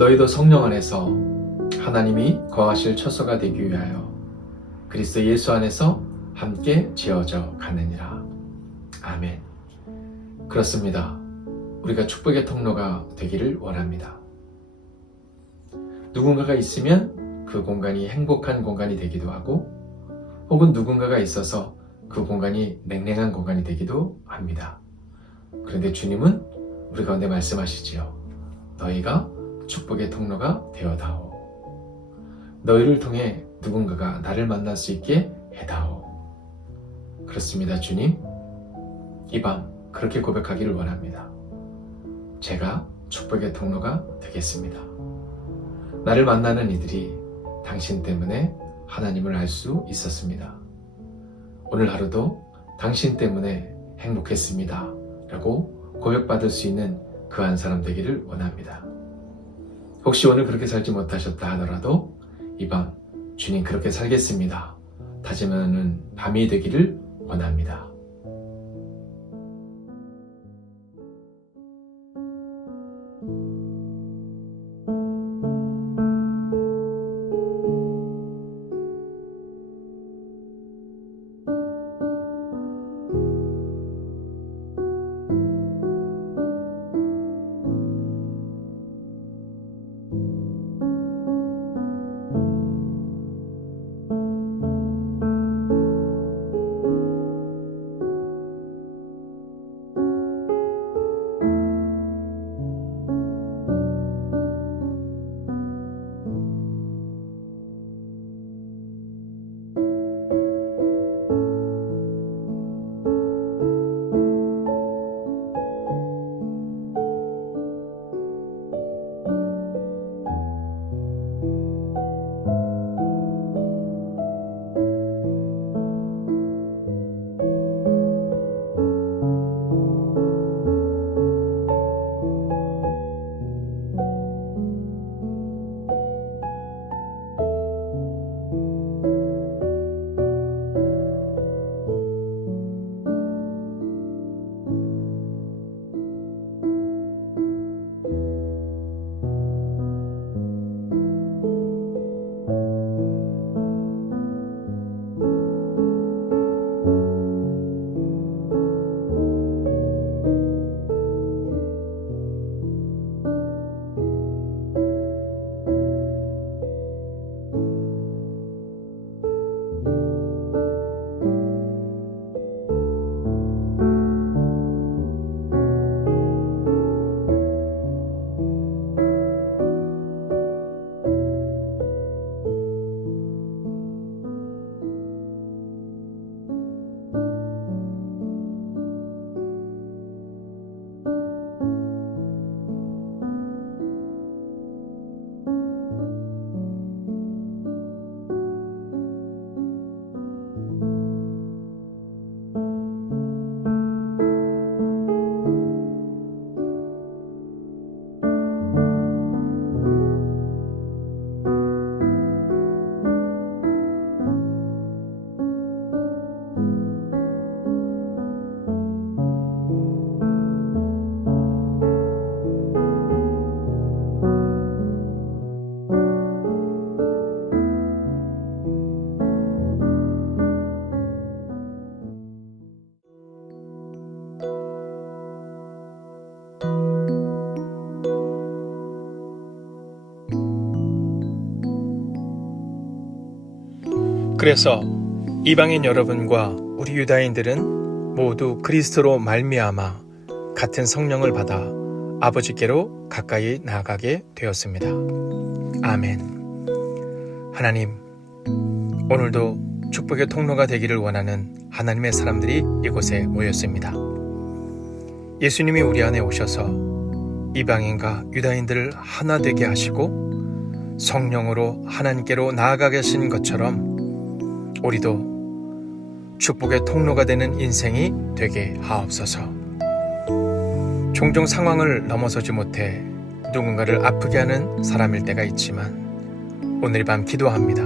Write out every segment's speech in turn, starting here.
너희도 성령 안에서 하나님이 거하실 처소가 되기 위하여 그리스도 예수 안에서 함께 지어져 가느니라. 아멘. 그렇습니다. 우리가 축복의 통로가 되기를 원합니다. 누군가가 있으면 그 공간이 행복한 공간이 되기도 하고 혹은 누군가가 있어서 그 공간이 냉랭한 공간이 되기도 합니다. 그런데 주님은 우리 가운데 말씀하시지요. 너희가 축복의 통로가 되어다오. 너희를 통해 누군가가 나를 만날 수 있게 해다오. 그렇습니다, 주님. 이 밤 그렇게 고백하기를 원합니다. 제가 축복의 통로가 되겠습니다. 나를 만나는 이들이 당신 때문에 하나님을 알 수 있었습니다. 오늘 하루도 당신 때문에 행복했습니다. 라고 고백받을 수 있는 그 한 사람 되기를 원합니다. 혹시 오늘 그렇게 살지 못하셨다 하더라도 이 밤 주님 그렇게 살겠습니다. 다짐하는 밤이 되기를 원합니다. 그래서 이방인 여러분과 우리 유다인들은 모두 그리스도로 말미암아 같은 성령을 받아 아버지께로 가까이 나아가게 되었습니다. 아멘. 하나님, 오늘도 축복의 통로가 되기를 원하는 하나님의 사람들이 이곳에 모였습니다. 예수님이 우리 안에 오셔서 이방인과 유다인들을 하나 되게 하시고 성령으로 하나님께로 나아가 계신 것처럼 우리도 축복의 통로가 되는 인생이 되게 하옵소서. 종종 상황을 넘어서지 못해 누군가를 아프게 하는 사람일 때가 있지만 오늘 밤 기도합니다.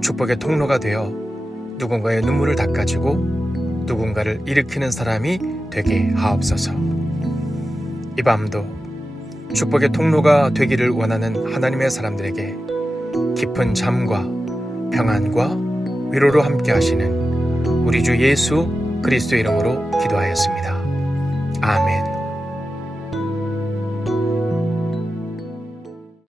축복의 통로가 되어 누군가의 눈물을 닦아주고 누군가를 일으키는 사람이 되게 하옵소서. 이 밤도 축복의 통로가 되기를 원하는 하나님의 사람들에게 깊은 잠과 평안과 위로로 함께 하시는 우리 주 예수 그리스도 이름으로 기도하였습니다. 아멘.